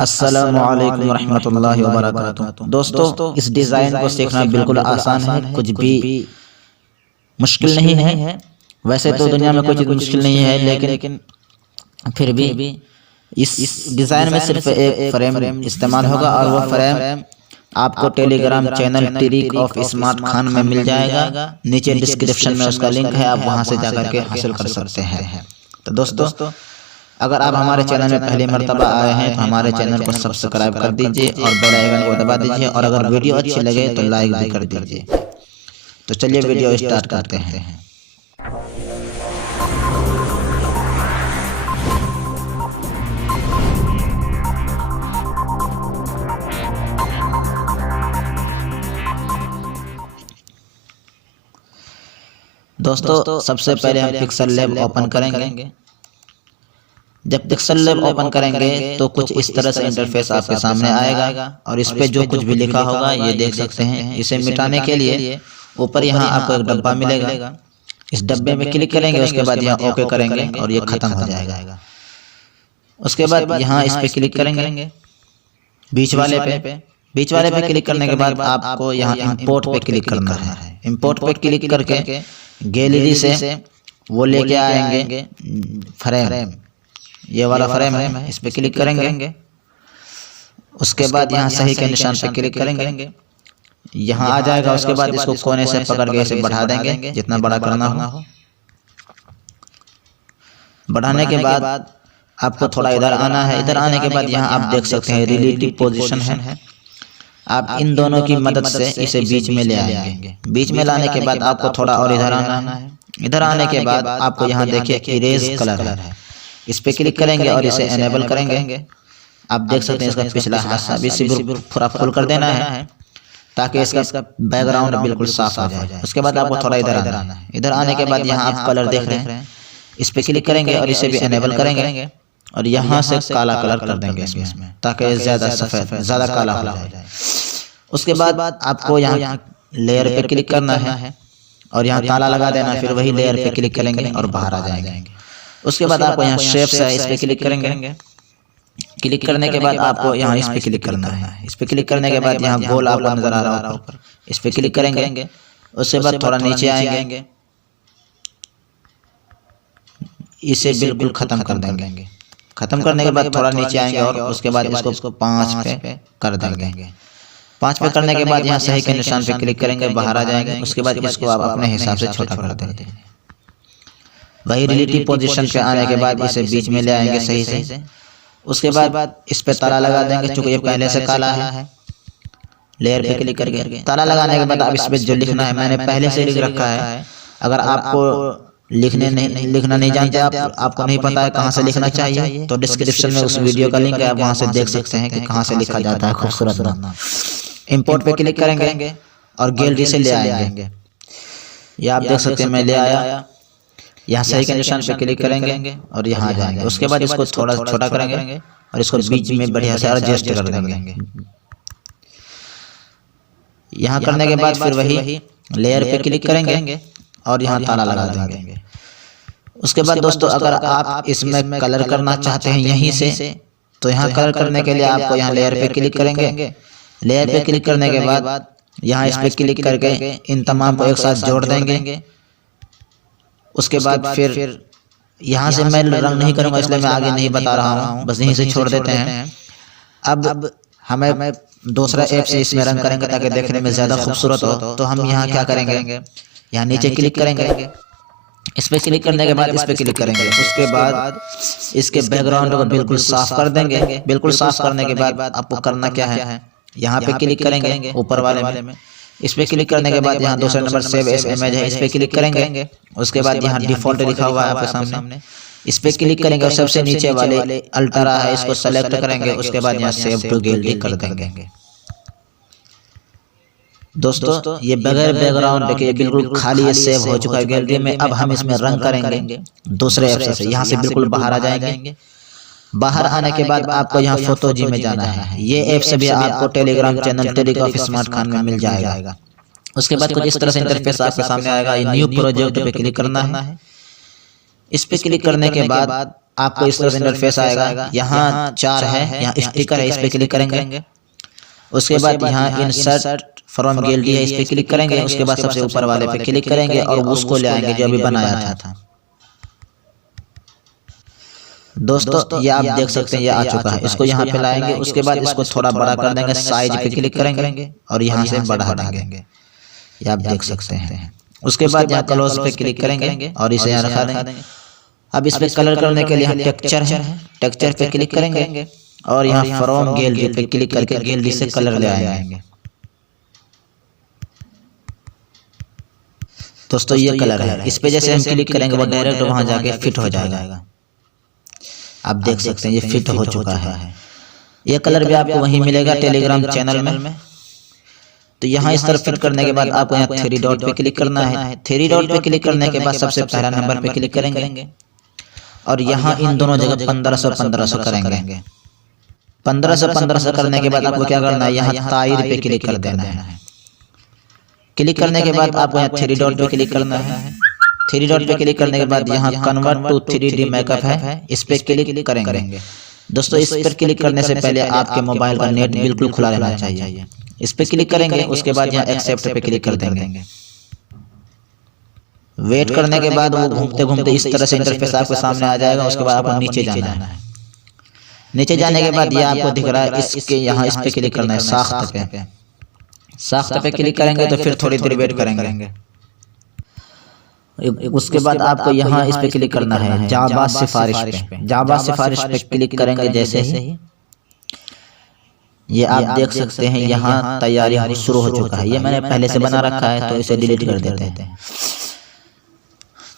अस्सलामुअलैकुम रहमतुल्लाहि व बरकातुहू। दोस्तों, इस डिज़ाइन को सीखना बिल्कुल आसान है, कुछ भी मुश्किल नहीं है। वैसे तो दुनिया में कोई चीज़ मुश्किल नहीं है, लेकिन फिर भी इस डिज़ाइन में सिर्फ एक फ्रेम इस्तेमाल होगा और वह फ्रेम आपको Telegram channel trick of smart Khan में मिल जाएगा। नीचे डिस्क्रिप्शन में उसका लिंक है, आप वहां से जाकर के हासिल कर सकते हैं। तो दोस्तों, अगर आप हमारे चैनल में पहली मर्तबा आए हैं तो हमारे चैनल को सब्सक्राइब कर दीजिए और बेल आइकन को दबा दीजिए, और अगर वीडियो अच्छी लगे तो लाइक भी कर दीजिए। तो चलिए वीडियो स्टार्ट करते हैं। दोस्तों, सबसे पहले हम पिक्सल लैब ओपन करेंगे। जब पिक्सल लैब ओपन करेंगे तो कुछ इस तरह से इंटरफेस आपके सामने आएगा, और इस पे जो कुछ भी लिखा होगा ये देख सकते हैं। इसे मिटाने के लिए ऊपर यहाँ आपको एक डब्बा मिलेगा, इस डब्बे में क्लिक करेंगे, उसके बाद यहाँ ओके करेंगे और ये खत्म हो जाएगा। उसके बाद यहाँ इस पे क्लिक करेंगे, बीच वाले पे क्लिक करने के बाद आपको यहाँ इंपोर्ट पे क्लिक करना है। इंपोर्ट पे क्लिक करके गैलरी से वो लेके आएंगे फ्रेम, ये वाला फ्रेम है, इस पे क्लिक करेंगे। उसके बाद यहाँ सही के निशान पे क्लिक करेंगे, यहाँ आ जाएगा। उसके बाद इसको कोने से पकड़ के इसे बढ़ा देंगे, जितना बड़ा करना हो। बढ़ाने के बाद आपको थोड़ा इधर आना है। इधर आने के बाद यहाँ आप देख सकते हैं रिलेटिव पोजीशन है। आप इन दोनों की मदद से इसे बीच में ले आएंगे। बीच में लाने के बाद आपको थोड़ा और इधर आना है। इधर आने के बाद आपको यहाँ देखिए इरेज कलर है, इस पे क्लिक करेंगे और इसे एनेबल करेंगे। आप देख सकते हैं इसका पिछला हिस्सा भी पूरा फुल कर देना है, ताकि इसका बैकग्राउंड बिल्कुल साफ हो जाए। उसके बाद आपको थोड़ा इधर आना है। इधर आने के बाद यहाँ आप कलर देख रहे हैं, इस पे क्लिक करेंगे और इसे भी एनेबल करेंगे, और यहाँ से काला कलर कर देंगे इसमें, ताकि ज़्यादा सफ़ेद ज़्यादा काला हो जाए। उसके बाद आपको यहाँ लेयर पे क्लिक करना है और यहाँ ताला लगा देना है। फिर वही लेयर पे क्लिक करेंगे और बाहर आ जाएंगे। उसके बाद आपको यहाँ शेप्स है, इस पे क्लिक करेंगे। क्लिक करने के बाद आपको यहाँ इस पे क्लिक करना है। इस पे क्लिक करने के बाद यहाँ गोल आपको नजर आ रहा है, इस पे क्लिक करेंगे। उसके बाद थोड़ा नीचे आएंगे, इसे बिल्कुल खत्म कर देंगे। खत्म करने के बाद थोड़ा नीचे आएंगे और उसके बाद इसको 5 पे कर देंगे। 5 पे करने के बाद यहाँ सही के निशान पे क्लिक करेंगे, बाहर आ जाएंगे। उसके बाद इसको आप अपने हिसाब से छोटा कर देंगे। वही रिलेटिव पोजीशन पे आने के बाद इसे बीच में ले आएंगे सही से। उसके बाद इस पे ताला लगा देंगे, चूंकि ये पहले से काला है। लेयर पे क्लिक करके ताला लगाने के बाद आप इस पे जो लिखना है, मैंने पहले से लिख रखा है। अगर आपको लिखना नहीं जानते, आपको नहीं पता है कहाँ से लिखना चाहिए, तो डिस्क्रिप्शन में उस वीडियो का लिंक है, आप वहाँ से देख सकते हैं कि कहाँ से लिखा जाता है खूबसूरत नाम। इंपोर्ट पे क्लिक करेंगे और गैलरी से ले आएंगे। ये आप देख सकते हैं मैं ले आया। यहाँ सही के निशान पे क्लिक करेंगे और यहाँ आ जाएंगे। उसके बाद इसको थोड़ा छोटा करेंगे और इसको बीच में बढ़िया से एडजस्ट कर देंगे। यहाँ करने के बाद फिर वही लेयर पे क्लिक करेंगे और यहाँ ताला लगा देंगे। उसके बाद दोस्तों, अगर आप इसमें कलर करना चाहते हैं यहीं से, तो यहाँ कलर करने के लिए आपको यहाँ लेयर पे क्लिक करेंगे। लेयर पे क्लिक करने के बाद यहाँ इस पे क्लिक करके इन तमाम को एक साथ जोड़ देंगे। उसके बाद फिर यहाँ से मैं रंग नहीं करूँगा, इसलिए मैं आगे नहीं बता रहा हूँ, बस यहीं से छोड़ देते हैं। अब हमें दूसरा ऐप से इसमें रंग करेंगे ताकि देखने में ज़्यादा खूबसूरत हो। तो हम यहाँ क्या करेंगे, यहाँ नीचे क्लिक करेंगे। इस पे क्लिक करने के बाद इस पे क्लिक करेंगे। उसके बाद इसके बैकग्राउंड को बिल्कुल साफ कर देंगे। बिल्कुल साफ करने के बाद आपको करना क्या है, यहाँ पे क्लिक करेंगे ऊपर वाले में। इस पे क्लिक करने के बाद यहाँ दूसरा नंबर सेव एज इमेज है, इस पे क्लिक करेंगे। उसके बाद यहाँ डिफॉल्ट लिखा हुआ है आपके सामने, इस पे क्लिक करेंगे और सबसे नीचे वाले अल्ट्रा है, इसको सेलेक्ट करेंगे। उसके बाद यहाँ सेव टू गैलरी कर देंगे। दोस्तों, ये बगैर बैकग्राउंड देखिए बिल्कुल खाली ये सेव हो चुका है गैलरी में। अब हम इसमें रंग करेंगे दूसरे ऐप से। यहाँ से बिल्कुल बाहर आ जाएंगे। बाहर आने के बाद आपको यहाँ फोटो जी में जाना है। ये ऐप से भी आपको Telegram channel trick of smart Khan में मिल जाएगा। उसके बाद कुछ इस तरह से इंटरफेस आपके सामने आएगा। ये न्यू प्रोजेक्ट पे क्लिक करना है। इस पे क्लिक करने के बाद आपको इस तरह से इंटरफेस आएगा। यहाँ 4 है, यहाँ स्टिकर है, इस पे क्लिक करेंगे। उसके बाद यहाँ इंसर्ट फ्रॉम गैलरी है, इस पे क्लिक करेंगे। उसके बाद सबसे ऊपर वाले पे क्लिक करेंगे और उसको ले आएंगे जो अभी बनाया था। दोस्तों ये आप देख सकते हैं, ये आ चुका है। इसको यहाँ पे लाएंगे। उसके बाद इसको थोड़ा बड़ा कर देंगे, साइज पे क्लिक करेंगे और यहाँ से बढ़ा देंगे। ये आप देख सकते हैं। उसके बाद यहाँ क्लोज पे क्लिक करेंगे और इसे यहाँ रखा देंगे। अब इस पे कलर करने के लिए यहाँ टेक्सचर है, टेक्सचर पे क्लिक करेंगे और यहाँ फ्रॉम गैलरी पे क्लिक करके गैलरी से कलर ले आएंगे। दोस्तों ये कलर है, इस पे जैसे हम क्लिक करेंगे वो डायरेक्ट वहाँ जाके फिट हो जाएगा। आप देख सकते हैं ये फिट हो चुका है। ये कलर भी आपको वहीं मिलेगा टेलीग्राम चैनल में। तो यहाँ इस तरह फिट करने के बाद आपको यहाँ 3 डॉट पे क्लिक करना है। 3 डॉट पे क्लिक करने के बाद सबसे पहला नंबर पे क्लिक करेंगे और यहाँ इन दोनों जगह 1500 करेंगे। 1500 करने के बाद आपको क्या करना है, यहाँ तारीख पे क्लिक कर देना है। क्लिक करने के बाद आपको यहाँ 3 डॉट पे क्लिक करना है। 3 डॉट पे क्लिक करने के बाद यहाँ कन्वर्ट टू 3D मेकअप है, इस पे क्लिक करेंगे। दोस्तों इस पर क्लिक करने से पहले आपके मोबाइल का नेट बिल्कुल खुला रहना चाहिए। इस पे क्लिक करेंगे। उसके बाद यहाँ एक्सेप्ट पे क्लिक कर देंगे। वेट करने के बाद वो घूमते घूमते इस तरह से इंटरफेस आपके सामने आ जाएगा। उसके बाद आपको नीचे जाना है। नीचे जाने के बाद ये आपको दिख रहा है, इसके यहाँ इस पे क्लिक करना है, साख्त पे। साख्त पे क्लिक करेंगे तो फिर थोड़ी देर वेट करेंगे। उसके बाद आपको यहाँ इस पे क्लिक करना है, जाबाज सिफारिश पे। जाबाज सिफारिश पे क्लिक करेंगे जैसे ही ये आप देख सकते हैं यहाँ तैयारी शुरू हो चुका है। ये मैंने पहले से बना रखा है तो इसे डिलीट कर देते हैं।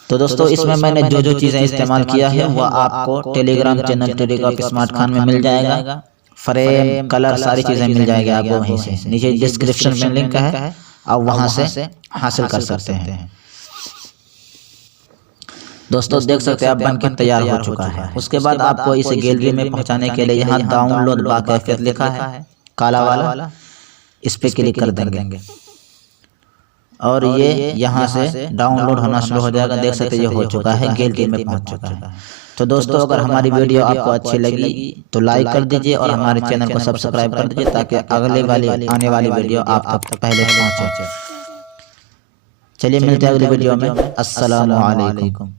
तो दोस्तों इसमें मैंने जो जो चीज़ें इस्तेमाल किया है वो आपको Telegram channel telegraph smart Khan में मिल जाएगा। फ्रेम, कलर, सारी चीज़ें मिल जाएगी आपको वहीं से। नीचे डिस्क्रिप्शन में लिंक है, आप वहाँ से हासिल कर सकते हैं। दोस्तों देख सकते हैं आप बन के तैयार हो चुका है। उसके बाद आपको इसे गैलरी में पहुंचाने के लिए यहाँ डाउनलोड बाकायदा लिखा है, काला वाला, इस पे क्लिक कर देंगे और ये यहाँ से डाउनलोड होना शुरू हो जाएगा। देख सकते हैं ये हो चुका है, गैलरी में पहुंच चुका है। तो दोस्तों अगर हमारी वीडियो आपको अच्छी लगी तो लाइक कर दीजिए और हमारे चैनल को सब्सक्राइब कर दीजिए ताकि आने वाली वीडियो आप तक पहले पहुँचे। चलिए मिलते हैं अगली वीडियो में। अस्सलामु अलैकुम।